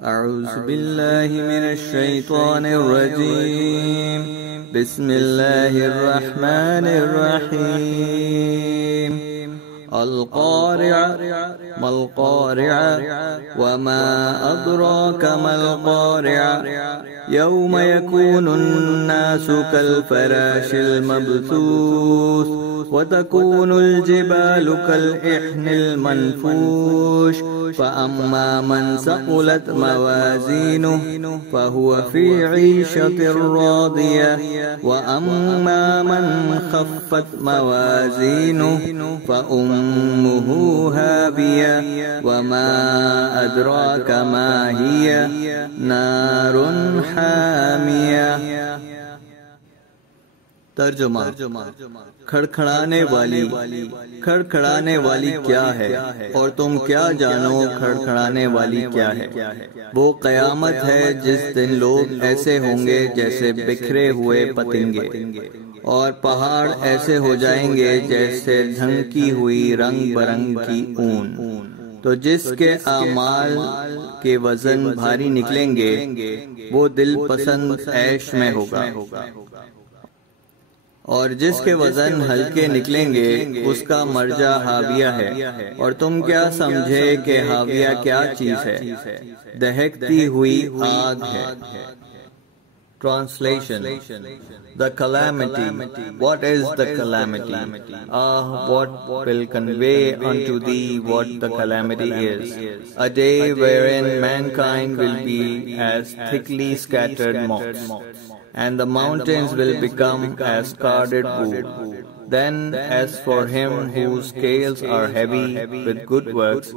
अऊज़ु बिल्लाहि मिनश शैतानिर रजीम। बिस्मिल्लाहिर रहमानिर रहीम। अल क़ारिअ मल क़ारिअ वमा अदराका मल क़ारिअ यौम यकूनुन नासु कल फराशिल मबसूस व तकूनुल जिबालु कल इह्निल मनफूश फ़अम्मा मन सक़ुलत मवाज़ीनुहु फ़हुव फ़ी ईशतिर रादियह व अम्मा मन ख़फ़्फ़त मवाज़ीनुहु फ़उम्मुहु हावियह व मा अदराका मा हिय नारुन हामियह। तर्जुमा। खड़खड़ाने खड़खड़ाने वाली क्या है और तुम क्या जानो खड़खड़ाने वाली क्या है। वो कयामत है जिस दिन लोग ऐसे होंगे जैसे बिखरे हुए पतंगे और पहाड़ ऐसे हो जाएंगे जैसे झंकी हुई रंग बरंग की ऊन। तो जिसके आमाल के वजन भारी निकलेंगे वो दिल पसंद ऐश में होगा और जिसके वजन हल्के निकलेंगे उसका मर्जा हाविया है। और तुम क्या समझे कि हाविया क्या चीज है? दहकती हुई आग है। Translation: The calamity. What is the calamity? What will convey unto thee what the calamity is? A day wherein mankind will be as thickly scattered moths, and the mountains will become as carded wool. Then, as for him whose scales are heavy with good works,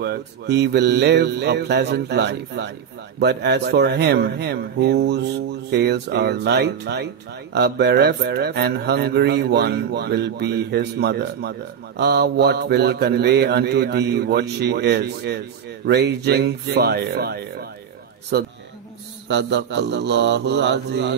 he will live a pleasant life. But as for him whose scales are light, a bereft and hungry one will be his mother. What will convey unto thee what she is? Raging fire. Sadaqallahul Azim.